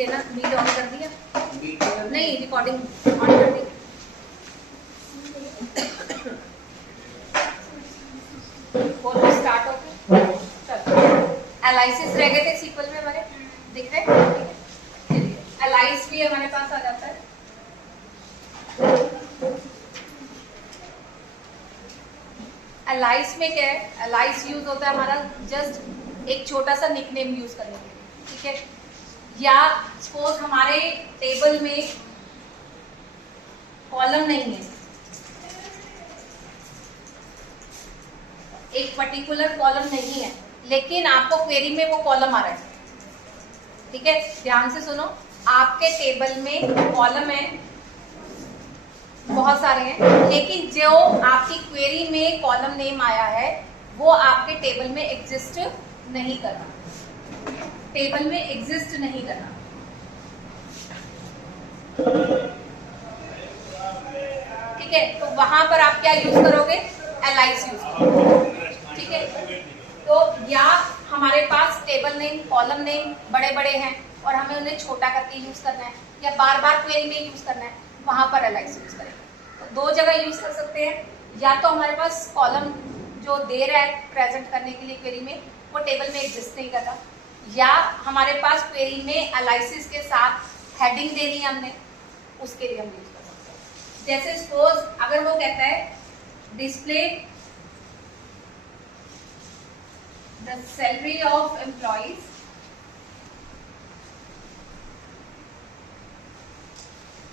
लेना। Meet on कर दिया? नहीं, रिकॉर्डिंग ऑन कर दी। बोलो स्टार्ट हो गया। चलो, एलाइसिस रह गए थे सीक्वल में हमारे, दिख रहे हैं? एलाइस भी हमारे पास आ जाता है। एलाइस में क्या है? एलाइस यूज होता है हमारा जस्ट एक छोटा सा निकनेम यूज करने के लिए, ठीक है? या सपोज हमारे टेबल में कॉलम नहीं है, एक पर्टिकुलर कॉलम नहीं है, लेकिन आपको क्वेरी में वो कॉलम आ रहा है, ठीक है? ध्यान से सुनो, आपके टेबल में कॉलम है, बहुत सारे हैं, लेकिन जो आपकी क्वेरी में कॉलम नेम आया है वो आपके टेबल में एग्जिस्ट नहीं कर रहा, टेबल में एग्जिस्ट नहीं कर रहा। ठीक है, तो वहां पर आप क्या यूज करोगे? एलाइस यूज करोगे, ठीक है? तो या हमारे पास टेबल नेम, कॉलम नेम बड़े बड़े हैं और हमें उन्हें छोटा करके यूज करना है या बार बार क्वेरी में यूज करना है, वहां पर एलाइस यूज करेंगे। तो दो जगह यूज कर सकते हैं, या तो हमारे पास कॉलम जो दे रहा है प्रेजेंट करने के लिए क्वेरी में वो टेबल में एग्जिस्ट नहीं कर रहा, या हमारे पास क्वेरी में एलाइसिस के साथ हेडिंग देनी है हमने, उसके लिए हम यूज कर सकते हैं। जैसे सपोज अगर वो कहता है display the salary of employees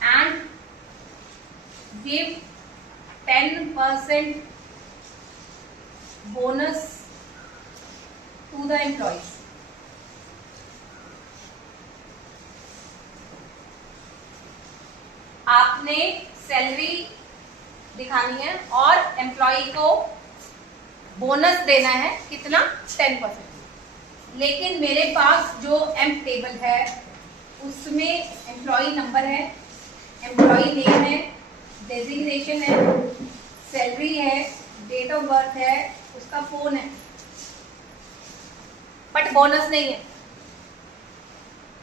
and give 10% bonus to the employees. आपने सैलरी दिखानी है और एम्प्लॉय को बोनस देना है, कितना? 10%। लेकिन मेरे पास जो एम टेबल है उसमें एम्प्लॉय नंबर है, एम्प्लॉय नेम है, डेजिग्नेशन है, सैलरी है, डेट ऑफ बर्थ है, उसका फोन है, बट बोनस नहीं है,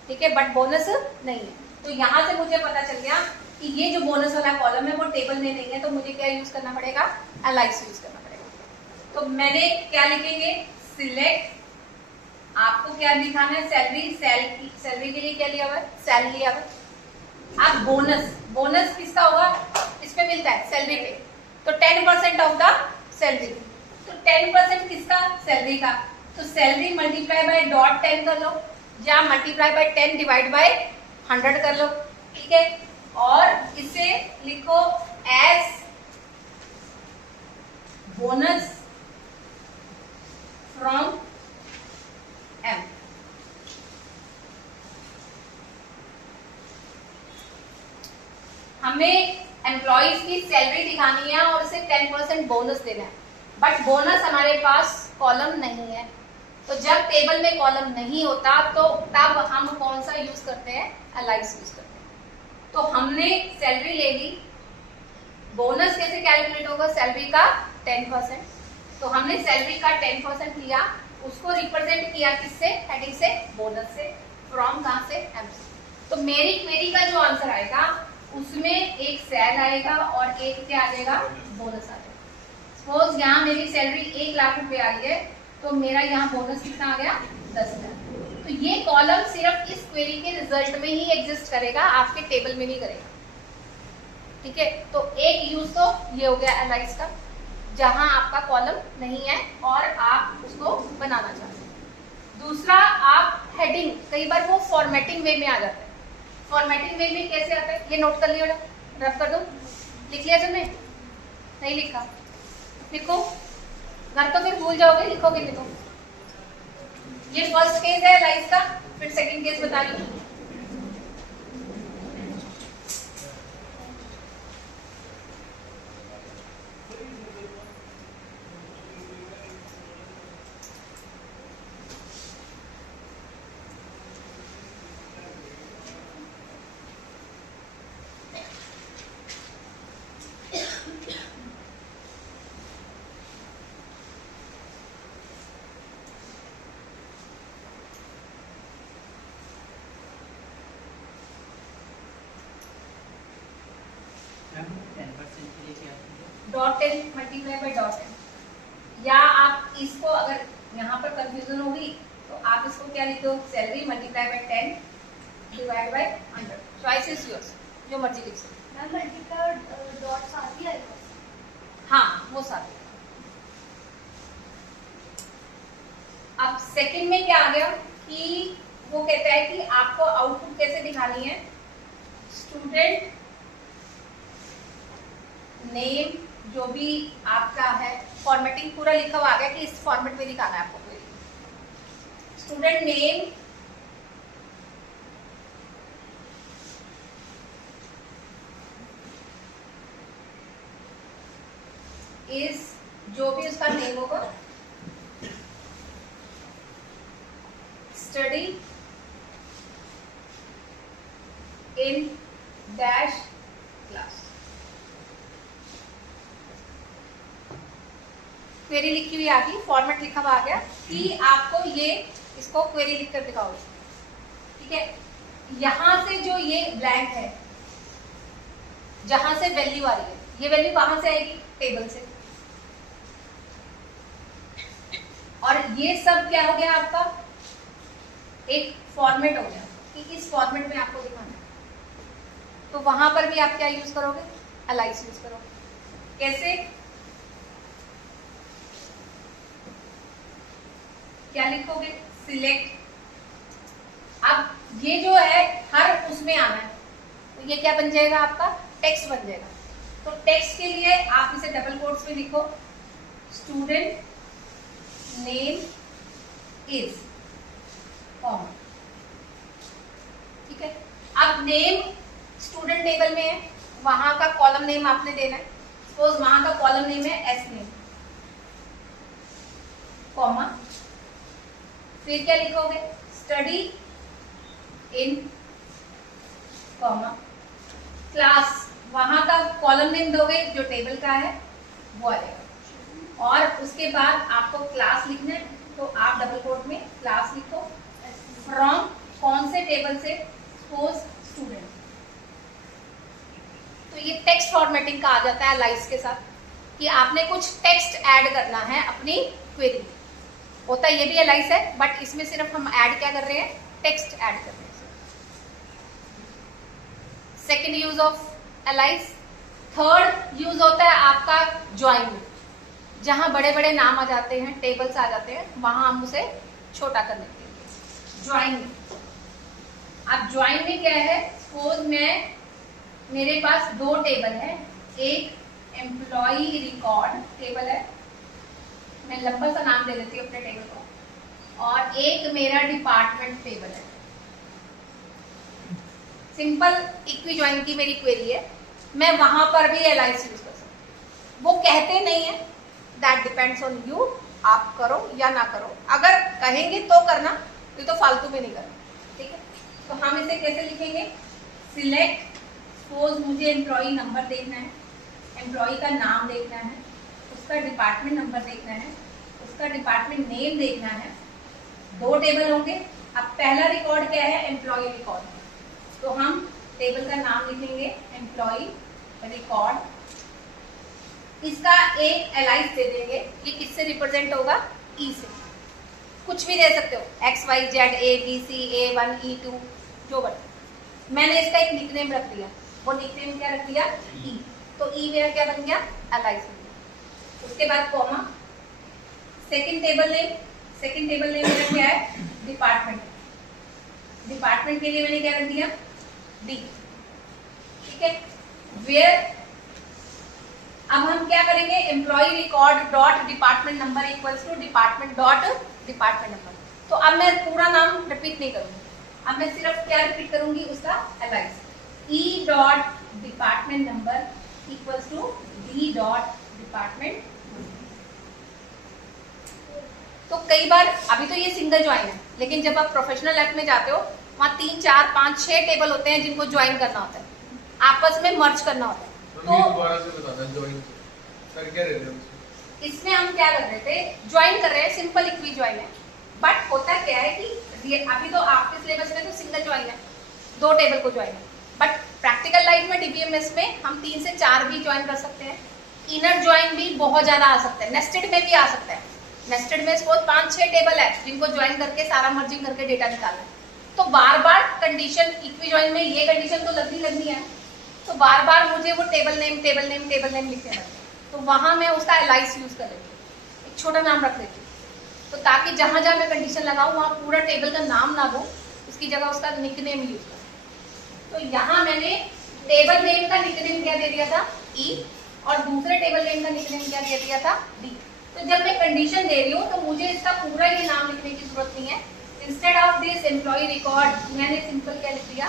ठीक है? बट बोनस नहीं है। तो यहां से मुझे पता चल गया कि ये जो बोनस वाला कॉलम है वो टेबल में नहीं है, तो मुझे क्या यूज करना पड़ेगा? एलाइस यूज करना पड़ेगा। तो मैंने क्या लिखेंगे? सिलेक्ट, आपको क्या दिखाना है? सैलरी, सैलरी के लिए क्या लिया हुआ है? सैल लिया हुआ है। अब बोनस, बोनस किसका होगा? इस पे मिलता है सैलरी पे, तो 10% ऑफ द सैलरी, तो 10% किसका? सैलरी का। तो सैलरी मल्टीप्लाई बाय डॉट 10 कर लो, या मल्टीप्लाई बाय 10 डिवाइड बाय 100 कर लो, ठीक है? और इसे लिखो एज बोनस फ्रॉम एम। हमें एम्प्लॉइज की सैलरी दिखानी है और उसे 10% बोनस देना है, बट बोनस हमारे पास कॉलम नहीं है। तो जब टेबल में कॉलम नहीं होता तो तब हम कौन सा यूज करते हैं? एलाइस यूज करते हैं। तो हमने सैलरी ले ली, बोनस कैसे कैलकुलेट होगा? सैलरी का 10%, तो हमने सैलरी का 10% लिया, उसको रिप्रेजेंट किया किससे? हेडिंग से, बोनस से, फ्रॉम कहां से? एम से। तो मेरी क्वेरी का जो आंसर आएगा उसमें एक सैल आएगा और एक क्या आ जाएगा? बोनस आ जाएगा। सपोज यहाँ मेरी सैलरी 1 लाख रुपए आई है, तो मेरा यहाँ बोनस कितना आ गया? 10,000। तो ये कॉलम सिर्फ इस क्वेरी के रिजल्ट में ही एग्जिस्ट करेगा, आपके टेबल में नहीं करेगा, ठीक है? तो एक यूज तो ये हो गया एलाइस का, जहां आपका कॉलम नहीं है और आप उसको बनाना चाहते हैं। दूसरा, आप हेडिंग, कई बार वो फॉर्मेटिंग वे में आ जाता है। फॉर्मेटिंग वे में कैसे आता है? ये नोट कर लिया, रफ कर दो, लिख लिया? जब मैं नहीं लिखा लिखो, घर तो फिर भूल जाओगे, लिखोगे लिखो। ये फर्स्ट केस है एलाइस का, फिर सेकंड केस बता रही हूँ। डॉट 10 मल्टीप्लाई बाय डॉट 10, या आप इसको अगर यहाँ पर कंफ्यूजन होगी तो आप इसको क्या लिख दो, salary multiply by 10 divide by 100। Choice is yours, जो मर्जी लिख सकते। मैम मल्टीप्लाई डॉट साथ ही आएगा? हाँ वो साथ। अब सेकंड में क्या आ गया कि वो कहता है कि आपको आउटपुट कैसे दिखानी है, स्टूडेंट नेम जो भी आपका है, फॉर्मेटिंग पूरा लिखा हुआ आ गया कि इस फॉर्मेट में दिखाना है आपको। स्टूडेंट नेम इज, जो भी उसका नेम होगा, study in dash class. Query लिखी हुई आ गई, फॉर्मेट लिखा हुआ आ गया कि आपको ये इसको क्वेरी लिख कर दिखाओ। ठीक है, यहां से जो ये ब्लैंक है, जहां से वैल्यू आ रही है, ये वैल्यू कहां से आएगी, टेबल से। और ये सब क्या हो गया आपका, एक फॉर्मेट हो गया कि इस फॉर्मेट में आपको दिखाना है। तो वहां पर भी आप क्या यूज करोगे, एलाइस यूज करोगे। कैसे, क्या लिखोगे, सिलेक्ट। अब ये जो है हर उसमें आना है, तो ये क्या बन जाएगा आपका, टेक्स्ट बन जाएगा। तो टेक्स्ट के लिए आप इसे डबल कोट्स में लिखो, स्टूडेंट नेम इज, कॉमा। ठीक है, अब नेम स्टूडेंट टेबल में है, वहां का कॉलम नेम आपने देना है। सपोज वहां का कॉलम नेम है एस नेम, कॉमा, फिर क्या लिखोगे, स्टडी इन, कॉमा, क्लास, वहां का कॉलम नेम दोगे जो टेबल का है वो आएगा। और उसके बाद आपको क्लास लिखना है, तो आप डबल कोट में क्लास लिखो, फ्रॉम कौन से टेबल से, सपोज स्टूडेंट। तो ये टेक्स्ट फॉर्मेटिंग का आ जाता है एलाइस के साथ, कि आपने कुछ टेक्स्ट ऐड करना है अपनी क्वेरी में। होता ये भी एलाइस है, बट इसमें सिर्फ हम ऐड क्या कर रहे हैं, टेक्स्ट ऐड कर रहे हैं। Second use of alias. Third use होता है आपका ज्वाइन में, जहां बड़े बड़े नाम आ जाते हैं, टेबल्स आ जाते हैं, वहां हम उसे छोटा करने के लिए ज्वाइन में। अब ज्वाइन में क्या है, सपोज मेरे पास दो टेबल है, एक एम्प्लॉय रिकॉर्ड टेबल है, मैं लंबा सा नाम दे देती हूँ अपने टेबल को, और एक मेरा डिपार्टमेंट टेबल है। सिंपल इक्वी ज्वाइन की मेरी क्वेरी है, मैं वहां पर भी एलाइस यूज कर सकती हूँ। वो कहते नहीं है, दैट डिपेंड्स ऑन यू, आप करो या ना करो। अगर कहेंगे तो करना, नहीं तो फालतू में नहीं करना। ठीक है, तो हम इसे कैसे लिखेंगे, सिलेक्ट, सपोज मुझे एम्प्लॉय नंबर देखना है, एम्प्लॉय का नाम देखना है, उसका डिपार्टमेंट नंबर देखना है, उसका डिपार्टमेंट नेम देखना है। दो टेबल होंगे। अब पहला रिकॉर्ड क्या है, एम्प्लॉय रिकॉर्ड, तो हम टेबल का नाम लिखेंगे एम्प्लॉय रिकॉर्ड। इसका एक एलाइस दे देंगे, ये किससे रिप्रेजेंट होगा, ई से। कुछ भी दे सकते हो, X Y Z, A B C, A1 E2, जो बट मैंने इसका एक निकनेम रख दिया, वो निकनेम क्या रख दिया, ई। तो ई मेरा क्या बन गया, एलाइस बन गया। उसके बाद कॉमा, सेकंड टेबल नेम मेरा क्या है, डिपार्टमेंट। डिपार्टमेंट के लिए मैंने क्या रख दिया, डी। ठीक है, वेयर, अब हम क्या करेंगे, employ record dot department number equals to department dot department number. तो अब मैं पूरा नाम रिपीट नहीं करूंगी, अब मैं सिर्फ क्या रिपीट करूंगी, उसका alias, E dot department number equals to D dot department. तो कई बार, अभी तो ये सिंगल ज्वाइन है, लेकिन जब आप प्रोफेशनल ऐप में जाते हो, वहाँ 3, 4, 5, 6 टेबल होते हैं जिनको ज्वाइन करना होता है, आपस में मर्ज करना होता है। तो दोबारा से बताना, ज्वाइन कर क्या रहे थे इसमें हम क्या कर रहे थे, ज्वाइन कर रहे हैं, सिंपल इक्वी ज्वाइन है। बट होता क्या है कि अभी तो आपके सिलेबस में तो सिंगल ज्वाइन है, दो टेबल को ज्वाइन है, बट प्रैक्टिकल लाइफ में डीबीएमएस में हम 3 से 4 भी ज्वाइन कर सकते हैं। इनर ज्वाइन भी बहुत ज्यादा आ सकता है, नेस्टेड में भी आ सकता है। नेस्टेड में सपोज 5-6 टेबल है जिनको ज्वाइन करके सारा मर्जिंग करके डेटा निकालना है, तो बार बार कंडीशन इक्वी ज्वाइन में ये कंडीशन तो लगनी है, तो बार बार मुझे वो टेबल नेम लिखने पड़ते हैं, तो वहां मैं उसका एलाइस यूज कर लेती हूँ, एक छोटा नाम रख लेती हूँ, तो ताकि जहां जहां मैं कंडीशन लगाऊं वहां पूरा टेबल का नाम ना दो, उसकी जगह उसका निकनेम यूज करूं। तो यहाँ मैंने टेबल नेम का निकनेम क्या दे दिया था ई, और दूसरे टेबल नेम का निकनेम क्या दे दिया था डी। तो जब मैं कंडीशन दे रही हूँ तो मुझे इसका पूरा ये नाम लिखने की जरूरत नहीं है, instead of this employ record मैंने सिंपल क्या लिख दिया,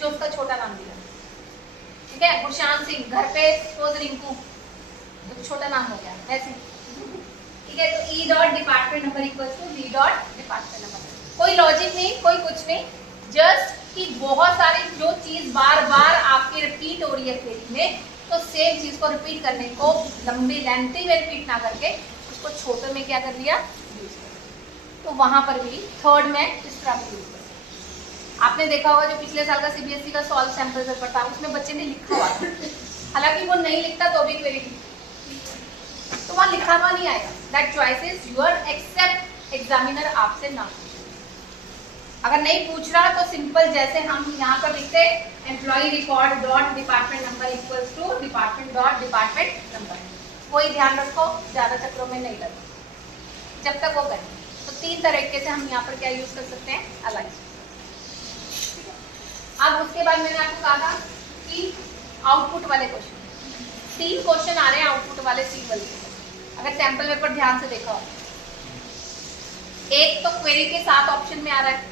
जो उसका छोटा नाम दिया। ठीक है, गुरशान सिंह, घर पे सपोज रिंकू, तो छोटा नाम हो गया वैसे। ठीक है, तो E dot department number equals to D dot department number. कोई लॉजिक नहीं, कोई कुछ नहीं, जस्ट कि बहुत सारी जो चीज बार बार आपकी रिपीट हो रही है क्वेरी में, तो सेम चीज को रिपीट करने को लंबी लेंथी में रिपीट ना करके उसको छोटे में क्या कर लिया, यूज कर। तो वहां पर भी थर्ड में इस तरह यूज कर। आपने देखा होगा जो पिछले साल का सीबीएसई का सॉल्व सैंपल पेपर था उसमें बच्चे ने लिखा हुआ था, हालांकि वो नहीं लिखता तो भी क्वेरी तो वहां लिखा हुआ नहीं आएगा, that choice is your except examiner आपसे ना पूछे। अगर नहीं पूछ रहा तो सिंपल जैसे हम यहाँ पर लिखते employ record dot department number equals to department dot department number. कोई ध्यान रखो, ज्यादा चक्रों में नहीं लगना जब तक वो करें। तो 3 तरीके से हम यहाँ पर क्या यूज कर सकते हैं, अलाइज। अब उसके बाद मैंने आपको कहा था कि आउटपुट वाले क्वेश्चन, 3 क्वेश्चन आ रहे हैं आउटपुट वाले सीक्वल के। अगर सैंपल पेपर ध्यान से देखा हो, एक तो क्वेरी के साथ ऑप्शन में आ रहा है,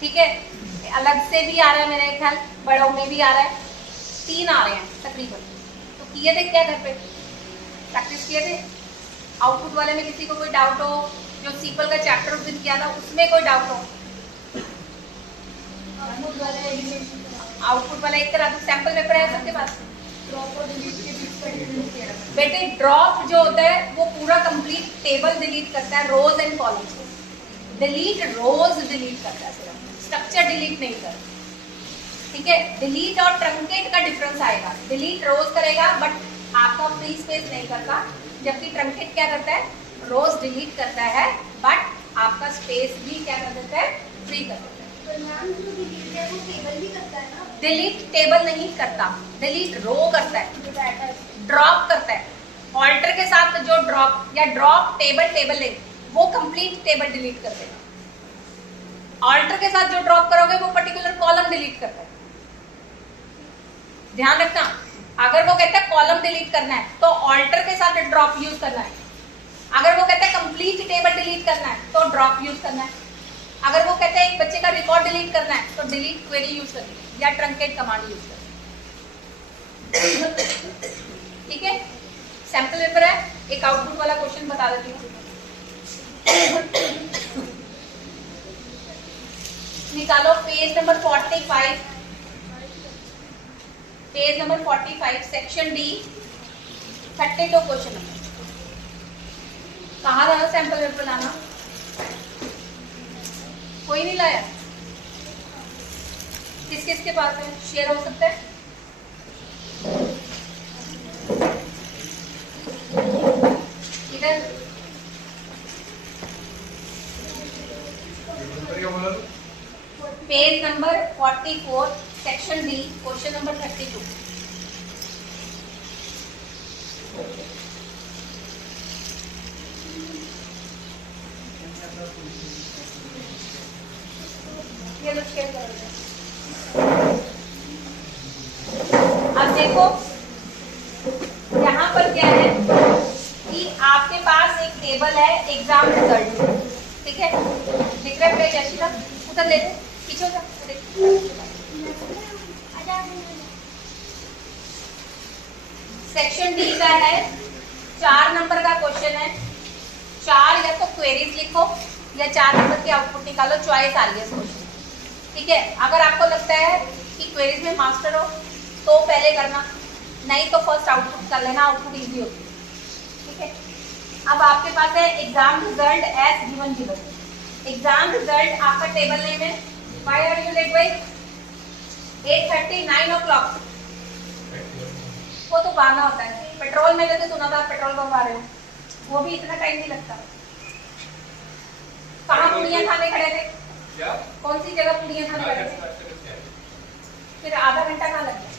ठीक है, अलग से भी आ रहा है, मेरे ख्याल बड़ों में भी आ रहा है, 3 आ रहे हैं तकरीबन। तो किए थे क्या, घर पे प्रैक्टिस किए थे? आउटपुट वाले में किसी को कोई डाउट हो, जो सीक्वल का चैप्टर उस दिन किया था उसमें कोई डाउट हो? आउटपुट वाला एक तरह का सैंपल पेपर है सबके पास। बेटे ड्रॉप जो होता है वो पूरा कंप्लीट टेबल डिलीट करता है, रोज एंड कॉलम्स को। डिलीट रोज डिलीट करता है, सिर्फ स्ट्रक्चर डिलीट नहीं करता। ठीक है, डिलीट और ट्रंकेट का डिफरेंस आएगा। डिलीट रोज करेगा बट आपका फ्री स्पेस नहीं करता, जबकि ट्रंकेट क्या करता है, रोज डिलीट करता है बट आपका स्पेस भी क्या कर देता है, फ्री कर देता है। डिलीट टेबल नहीं करता, डिलीट रो करता है, ड्रॉप करता है। ऑल्टर के साथ जो ड्रॉप या ड्रॉप टेबल ले वो कंप्लीट टेबल डिलीट कर देगा। ऑल्टर के साथ जो ड्रॉप करोगे वो पर्टिकुलर कॉलम डिलीट करता है। ध्यान रखना, अगर वो कहता है कॉलम डिलीट करना है तो ऑल्टर के साथ ड्रॉप यूज करना है। अगर वो कहता है कंप्लीट टेबल डिलीट करना है तो ड्रॉप यूज करना है। अगर वो कहते हैं एक बच्चे का रिकॉर्ड डिलीट करना है तो डिलीट क्वेरी यूज करनी है या ट्रंकेट कमांड यूज करनी है। ठीक है, सैंपल पेपर है, एक आउटपुट वाला क्वेश्चन बता देती हूँ। निकालो page number 45, page number 45 section D 32 question number. कहाँ रहा सैंपल पेपर लाना? कोई नहीं लाया? किस किस के पास है, शेयर हो सकता है? इधर page number 44 section D question number 32। ये लो शेयर कर दो। अब देखो यहाँ पर क्या है कि आपके पास एक टेबल है एग्जाम रिजल्ट, ठीक है, लिख रहे पेज यशिका उधर ले ले, पीछे जा। सेक्शन डी का है, 4 नंबर का क्वेश्चन है। 4 या तो क्वेरीज लिखो या 4 नंबर की आउटपुट निकालो, चॉइस आ रही है क्वेश्चन। ठीक है, अगर आपको लगता है कि क्वेरीज में मास्टर हो तो पहले करना, नहीं तो फर्स्ट आउटपुट कर लेना, आउटपुट इजी होती है। ठीक है, अब आपके पास है exam result as given given. Exam result आपका टेबल नेम है, why are you late by 8:30 9 o'clock वो तो बहाना होता है। पेट्रोल मैंने तो सुना था आप पेट्रोल भरवा रहे हो, वो भी इतना टाइम नहीं लगता। कहाँ पूड़ियाँ खाने खड़े थे? क्या? कौन सी जगह पूड़ियाँ खाने खड़े थे? फिर आधा घंटा कहाँ लग गया?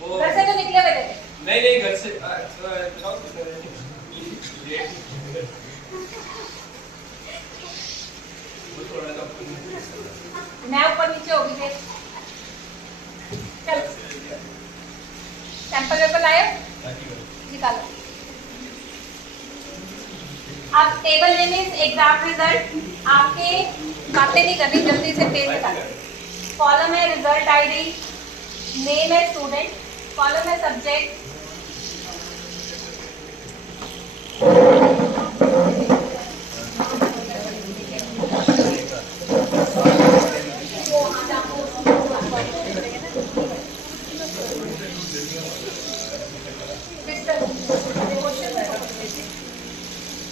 वो घर से तो निकले हुए थे। नहीं घर से वो थोड़ा सा मैं ऊपर नीचे हो गई थी। चल सैंपल पेपर लाए, निकालो। आप table name is exam result, आपके बातें नहीं करनी, जल्दी से पेज निकालो। कॉलम है रिजल्ट आईडी, नेम है स्टूडेंट, कॉलम है subject,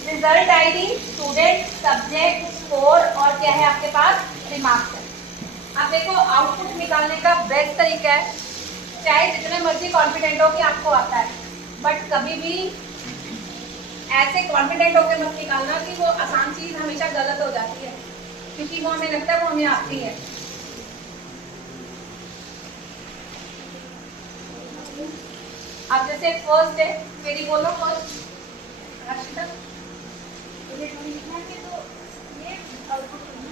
result ID, student, subject, score और क्या है आपके पास रिमार्क्स है। आप देखो आउटपुट निकालने का बेस्ट तरीका है, चाहे जितने मर्जी कॉन्फिडेंट हो कि आपको आता है, बट कभी भी ऐसे कॉन्फिडेंट होकर मत निकालना कि वो आसान चीज हमेशा गलत हो जाती है, क्योंकि वो हमें लगता है वो हमें आती है। अब जैसे फर्स्ट है, मेरी बोलो फर्स्ट रक्षिता,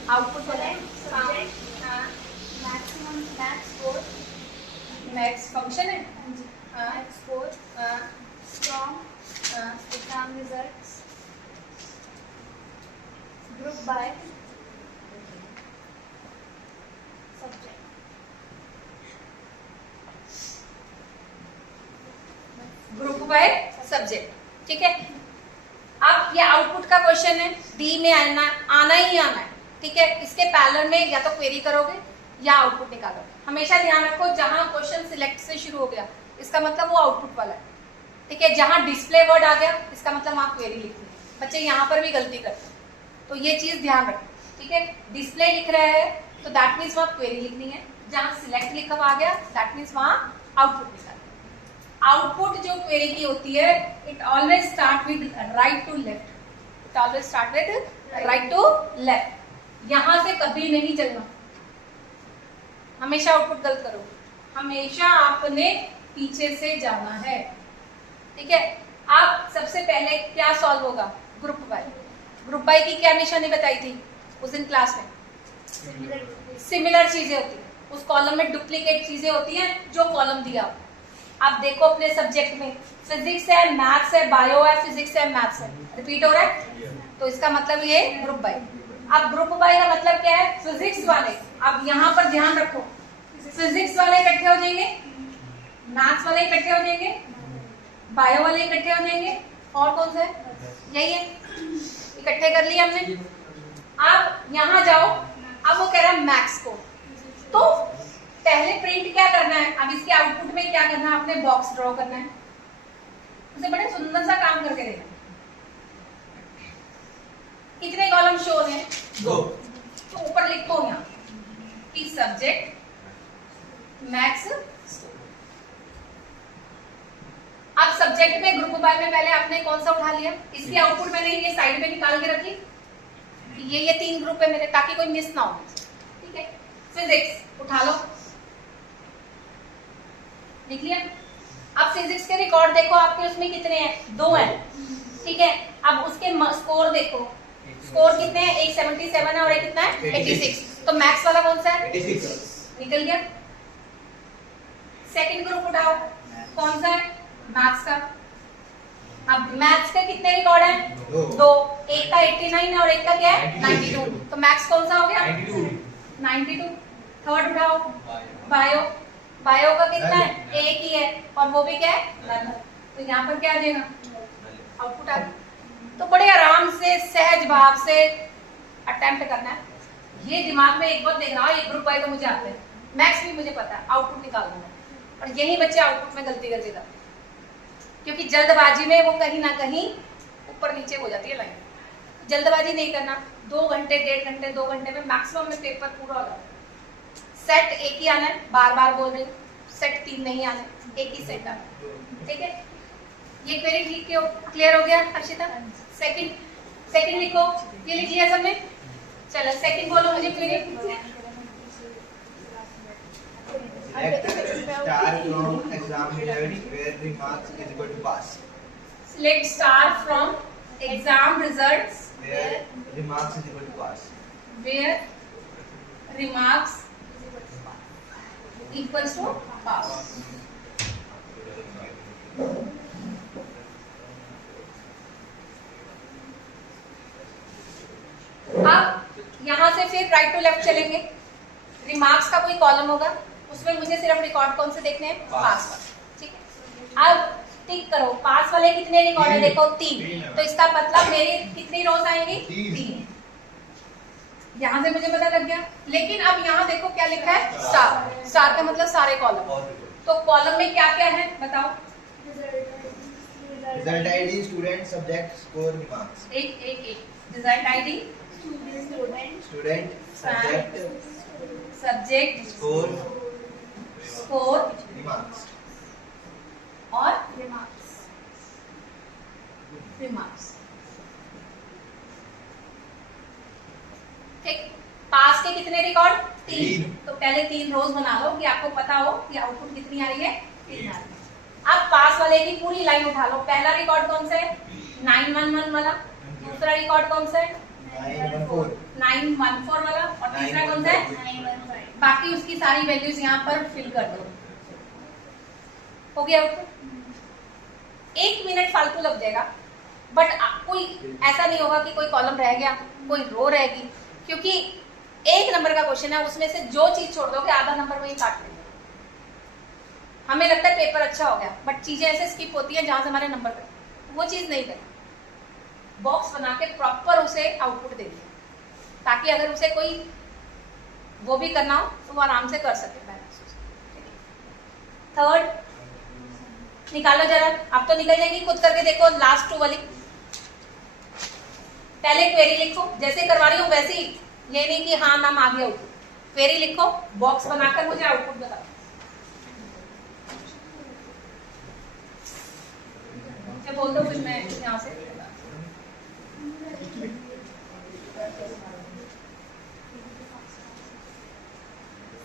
आउटपुट बोला है maximum max score, max function है, max score, strong exam results, group by subject. Group by subject, ठीक है। अब ये आउटपुट का क्वेश्चन है, डी में आना ही आना है, ठीक है। इसके पैरेलल में या तो क्वेरी करोगे या आउटपुट निकालोगे। हमेशा ध्यान रखो जहां क्वेश्चन सिलेक्ट से शुरू हो गया इसका मतलब वो आउटपुट वाला है, ठीक है। जहां डिस्प्ले वर्ड आ गया इसका मतलब वहां क्वेरी लिखनी है। बच्चे यहाँ पर भी गलती करते हैं, तो ये चीज ध्यान रखो, ठीक है। डिस्प्ले लिख रहा है तो दैट मीन्स वहां क्वेरी लिखनी है, जहां सिलेक्ट लिखा हुआ आ गया दैट मीन्स वहां आउटपुट लिखा है। आउटपुट जो क्वेरी की होती है, it always start with right to left, it always start with right to left. यहां से कभी नहीं चलना, हमेशा आउटपुट गलत करो, हमेशा आपने पीछे से जाना है, ठीक है। आप सबसे पहले क्या सॉल्व होगा, ग्रुप बाय। ग्रुप बाय की क्या निशानी बताई थी उस दिन क्लास में? सिमिलर चीजें होती है, उस कॉलम में डुप्लीकेट चीजें होती हैं जो कॉलम दिया। आप देखो अपने सब्जेक्ट में फिजिक्स है, मैथ्स है, बायो है, फिजिक्स है, मैथ्स है, रिपीट हो रहा है, तो इसका मतलब ये ग्रुप बाय। अब ग्रुप बाय का मतलब क्या है, फिजिक्स वाले, अब यहाँ पर ध्यान रखो, फिजिक्स वाले इकट्ठे हो जाएंगे, मैथ्स वाले इकट्ठे हो जाएंगे, बायो वाले इकट्ठे हो जाएंगे, और कौन सा है, यही है, इकट्ठे कर लिए हमने। अब यहाँ जाओ, अब वो कह रहा है मैथ्स को, तो पहले प्रिंट क्या करना है, अब इसके आउटपुट में क्या करना है, आपने बॉक्स ड्रॉ करना है, उसे बड़े सुंदर सा काम करके देना। कितने कॉलम शो हैं, 2, तो ऊपर लिखो यहाँ कि सब्जेक्ट मैथ्स। अब सब्जेक्ट में ग्रुप बाय में पहले आपने कौन सा उठा लिया, इसकी आउटपुट मैंने ये साइड में निकाल के रखी, ये 3 ग्रुप है मेरे, ताकि कोई मिस ना हो, ठीक है। फिजिक्स उठा लो, लिख लिया। अब फिजिक्स के रिकॉर्ड देखो आपके उसमें कितने हैं, 2 हैं, ठीक है। अब उसके स्कोर देखो, स्कोर कितने हैं, एक 77 है और एक कितना है 86, तो मैथ्स वाला कौन सा है 86, निकल गया। सेकंड ग्रुप उठाओ, कौन सा है, मैथ्स का। अब मैथ्स के कितने रिकॉर्ड हैं, 2, एक का 89 है और एक का क्या है 92, तो मैथ्स कौन सा हो गया 92। थर्ड उठाओ, बायो, बायो का कितना है, एक ही है और वो भी क्या है नल, तो यहाँ पर क्या आ जाएगा आउटपुट आ गया। तो बड़े आराम से सहज भाव से अटेम्प्ट करना है, ये दिमाग में एक बार देख रहा हूँ, एक ग्रुप बाय तो मुझे आता है, मैथ्स भी मुझे पता है, आउटपुट निकालना है। और यही बच्चे आउटपुट में गलती कर देगा, क्योंकि जल्दबाजी में वो कहीं ना कहीं ऊपर नीचे हो जाती है लाइन। जल्दबाजी नहीं करना, 2 घंटे 1.5 घंटे 2 घंटे में मैक्सिमम में पेपर पूरा हो जाता है। सेट एक ही आना है, बार बार बोल रही हूँ, सेट 3 नहीं आना है, एक ही सेट आना है, ठीक है। ये क्वेरी ठीक क्लियर हो गया हर्षिता? सेकंड लिखो, ये लिख लिया सबने? चलो सेकंड बोलो मुझे query. Select star from exam result where remarks is equal to pass. Select star from exam results Where remarks is equal to pass. where remarks equals to pass. अब यहां से फिर राइट टू लेफ्ट चलेंगे। Remarks का कोई column होगा, उसमें मुझे सिर्फ रिकॉर्ड कौन से देखने हैं? पास वाले, ठीक है। अब टिक करो, पास वाले कितने रिकॉर्ड है? देखो 3, तो इसका मतलब मेरी कितनी रोज आएंगी? 3। यहाँ से मुझे पता लग गया। लेकिन अब यहाँ देखो क्या लिखा है? स्टार। स्टार का मतलब सारे कॉलम। तो कॉलम में क्या क्या है बताओ? Result ID, student, subject, score, remarks. एक result ID, Student, subject, subject, score, score remarks. और Remarks. रिमार्क्स। ठीक, पास के कितने रिकॉर्ड? 3। तो पहले 3 रोज बना लो कि आपको पता हो कि आउटपुट कितनी आ रही है? 3 आ रही है। अब पास वाले की पूरी लाइन उठा लो। पहला रिकॉर्ड कौन सा है? 911 वाला। दूसरा रिकॉर्ड कौन सा है? 914. 914 वाला। और तीसरा कौन सा है? 915. बाकी उसकी सारी वैल्यूज यहाँ पर फिल कर दो। हो गया आउटपुट? 1 मिनट फालतू लग जाएगा, बट कोई ऐसा नहीं होगा कि कोई कॉलम रह गया, कोई रो रहेगी, क्योंकि 1 नंबर का क्वेश्चन है, उसमें से जो चीज छोड़ दोगे आधा नंबर वही काट लेंगे। हमें लगता है पेपर अच्छा हो गया, बट चीजें ऐसे स्किप होती हैं जहां से हमारे नंबर कटे, वो चीज नहीं करना। बॉक्स बना के प्रॉपर उसे आउटपुट दे दिया, ताकि अगर उसे कोई वो भी करना हो तो वो आराम से कर सके। थर्ड निकालो जरा, अब तो निकल जाएगी, खुद करके देखो। लास्ट 2 वाली पहले क्वेरी लिखो, जैसे करवा रही हूँ वैसे ही, ये नहीं कि हाँ मैम आ गया आउटपुट। क्वेरी लिखो, बॉक्स बनाकर मुझे आउटपुट बताओ। क्या बोल दो कुछ, मैं यहाँ से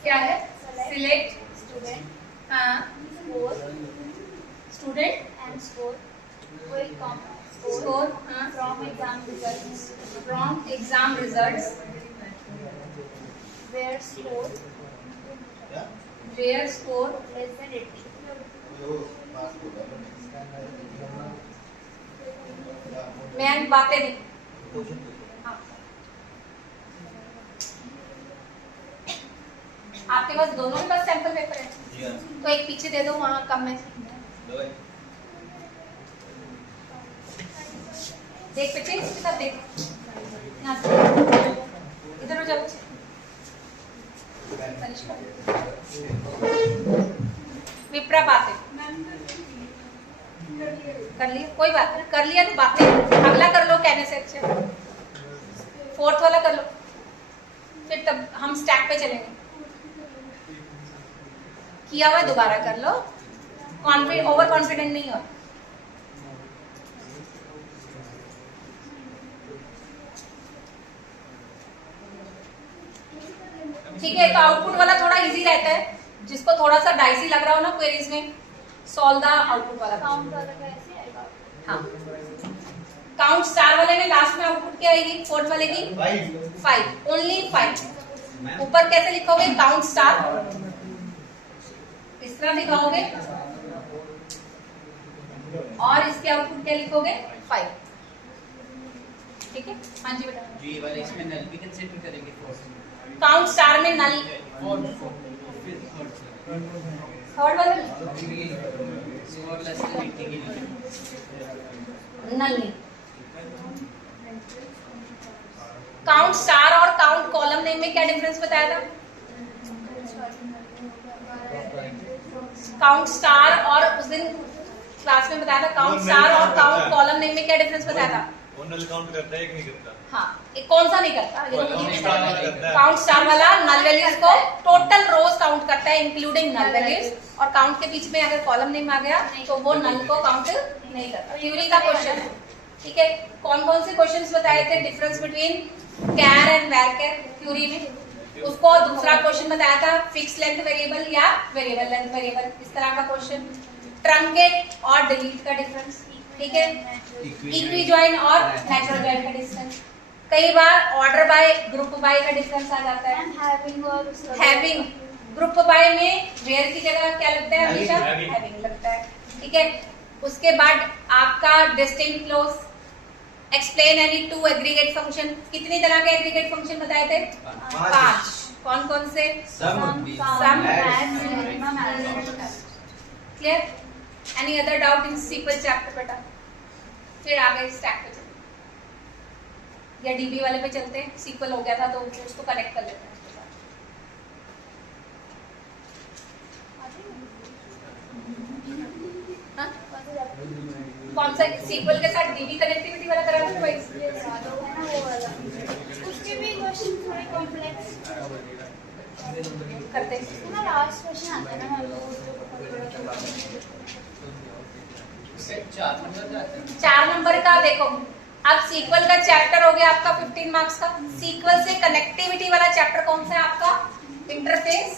क्या है? Select Student. हाँ Score. Student And score. Quick count. Score हाँ From exam results. From exam results Where score Yeah? Where score less than 80. जो pass होगा ना. मैं बातें नहीं। Question. हाँ। आपके पास दोनों के पास सैंपल पेपर है, जी हाँ. तो एक पीछे दे दो, वहाँ कम में दो. देख पीछे, इसके साथ देख, यहाँ से इधर हो जाओ। तनिष्का, विप्रा बातें कर लिया, कोई बात नहीं, कर लिया तो बातें, अगला कर लो कहने से अच्छा। 4th वाला कर लो, फिर तब हम स्टैक पे चलेंगे। किया हुआ दोबारा कर लो, ओवर कॉन्फिडेंट नहीं हो। ठीक है, तो आउटपुट वाला थोड़ा इजी रहता है, जिसको थोड़ा सा डाइसी लग रहा हो ना क्वेरीज में, सॉल्व द आउटपुट वाला। Count वाला कैसे आएगा? हाँ, काउंट स्टार वाले में लास्ट में आउटपुट क्या आएगी? 4th वाले की 5, ओनली 5। ऊपर कैसे लिखोगे? काउंट स्टार, इस तरह दिखाओगे, और इसके आउटपुट क्या लिखोगे? 5। ठीक है, हाँ जी बेटा। जी वाले इसमें नल भी कंसीडर करेंगे। काउंट स्टार में नल, और थर्ड वाले में स्कोर लेस देन 80 की नल नहीं। काउंट स्टार और काउंट कॉलम नेम में क्या डिफरेंस बताया था? काउंट स्टार और उस दिन क्लास में बताया था, काउंट स्टार और काउंट कॉलम नेम में क्या डिफरेंस बताया था? वो नल काउंट करता है कि नहीं करता? हाँ, एक कौन सा नहीं करता? करता है। काउंट स्टार वाला नल वैल्यूज को टोटल रोज काउंट करता है इंक्लूडिंग नल वैल्यूज, और काउंट के बीच में अगर कॉलम नेम आ गया तो वो नल को काउंट नहीं करता। थ्योरी का क्वेश्चन है, ठीक है। कौन कौन से क्वेश्चंस बताए थे? Difference between char and varchar theory में। उसको दूसरा क्वेश्चन बताया था फिक्स लेंथ वेरिएबल या वेरिएबल लेंथ वेरिएबल, इस तरह का क्वेश्चन। ट्रंकेट और डिलीट का डिफरेंस, ठीक है। इक्वी ज्वाइन और नेचुरल ज्वाइन का डिफरेंस। कई बार ऑर्डर बाय ग्रुप बाय का डिफरेंस आ जाता है। हैविंग ग्रुप बाय में वेयर की जगह क्या लगता है? हमेशा हैविंग लगता है, ठीक है। उसके बाद आपका distinct close. Explain any two aggregate function. कितनी तरह के एग्रीगेट फंक्शन बताए थे? 5। कौन कौन से? Sum, clear? Any other doubt in SQL chapter बेटा? फिर आगे स्टैक पे चलते या डीबी वाले पे चलते हैं। सीक्वल हो गया था तो उसको कनेक्ट कर लेते हैं उसके साथ। हाँ? कौन सा सीक्वल के साथ डीबी कनेक्टिविटी वाला करा था भाई? उसके भी क्वेश्चन थोड़े कॉम्प्लेक्स करते ना, लास्ट क्वेश्चन आता है ना उससे 4 नंबर जाते हैं। 4 नंबर का देखो, अब सीक्वल का चैप्टर हो गया आपका 15 मार्क्स का। सीक्वल से कनेक्टिविटी वाला चैप्टर कौन सा है आपका? इंटरफेस।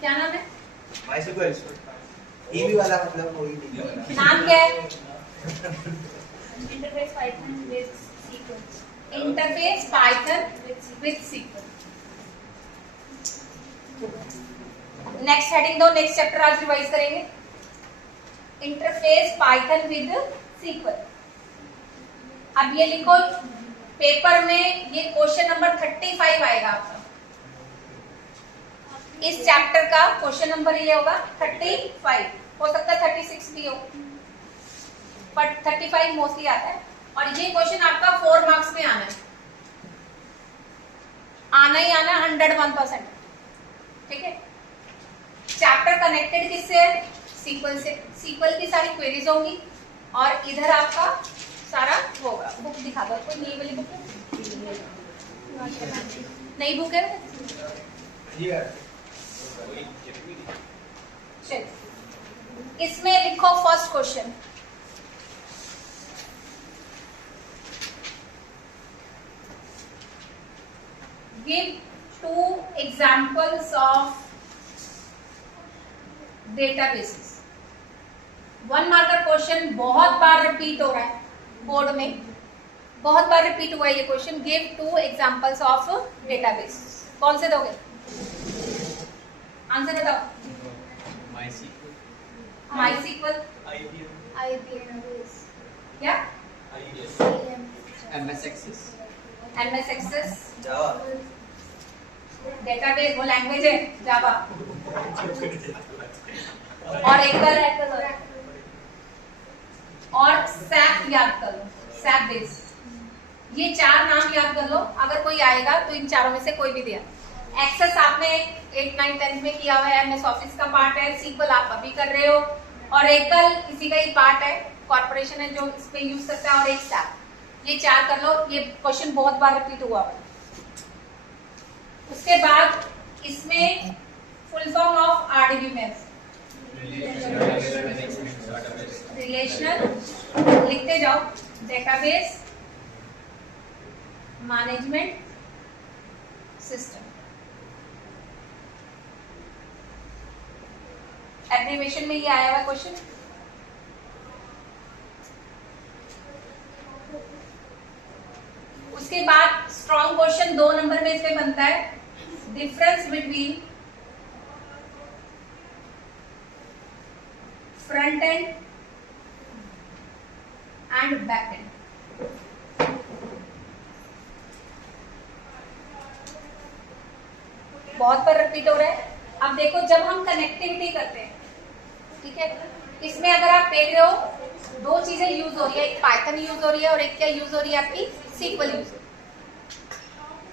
क्या नाम है? MySQL टीवी वाला, मतलब वही टीवी वाला। नाम क्या है? Interface Python with sequence. Interface Python with SQL. Next heading दो, नेक्स्ट चैप्टर आज रिवाइज करेंगे। Interface Python with SQL. अब ये लिखो, पेपर में ये क्वेश्चन नंबर 35 आएगा आपका। इस चैप्टर का क्वेश्चन नंबर ये होगा 35, हो सकता है 36 भी हो, बट 35 मोस्टली आता है। और ये क्वेश्चन आपका 4 मार्क्स में आना है, आना ही आना 101%, ठीक है। चैप्टर कनेक्टेड किससे है? सीक्वल से। सीक्वल की सारी क्वेरीज होंगी और इधर आपका सारा होगा। बुक दिखा दो, कोई नई वाली बुक है? नई बुक है? चलिए, इसमें लिखो first question. Give 2 examples of databases. 1 marker question, बहुत बार रिपीट हो रहा है बोर्ड में, बहुत बार रिपीट हुआ है ये question. Give 2 examples of databases. कौन से दोगे? आंसर बताओ। MySQL, क्या? MS Access, MS Access, जावा, डेटाबेस वो लैंग्वेज है जावा, और एकल और सैप याद कर लो, सैप बेस। ये 4 नाम याद कर लो, अगर कोई आएगा तो इन चारों में से कोई भी दिया। एक्सेस आपने 8, 9, 10 में किया हुआ है, MS ऑफिस का पार्ट है। सीक्वल आप अभी कर रहे हो, और एकल इसी का ही पार्ट है, कॉर्पोरेशन है जो इस पे यूज करता है, और एक सैप। ये 4 कर लो, ये क्वेश्चन बहुत बार रिपीट हुआ है। उसके बाद इसमें full form of RDBMS, relational, लिखते जाओ, डेटाबेस मैनेजमेंट सिस्टम। एब्रीविएशन में ये आया हुआ क्वेश्चन। उसके बाद स्ट्रॉन्ग क्वेश्चन 2 नंबर में इसमें बनता है, difference between front end and back and. बहुत बार रिपीट हो रहा है। अब देखो, जब हम कनेक्टिविटी करते हैं, ठीक है, इसमें अगर आप देख रहे हो 2 चीजें यूज हो रही है, एक पाइथन यूज हो रही है और एक क्या यूज हो रही है आपकी? सीक्वल यूज हो रही है।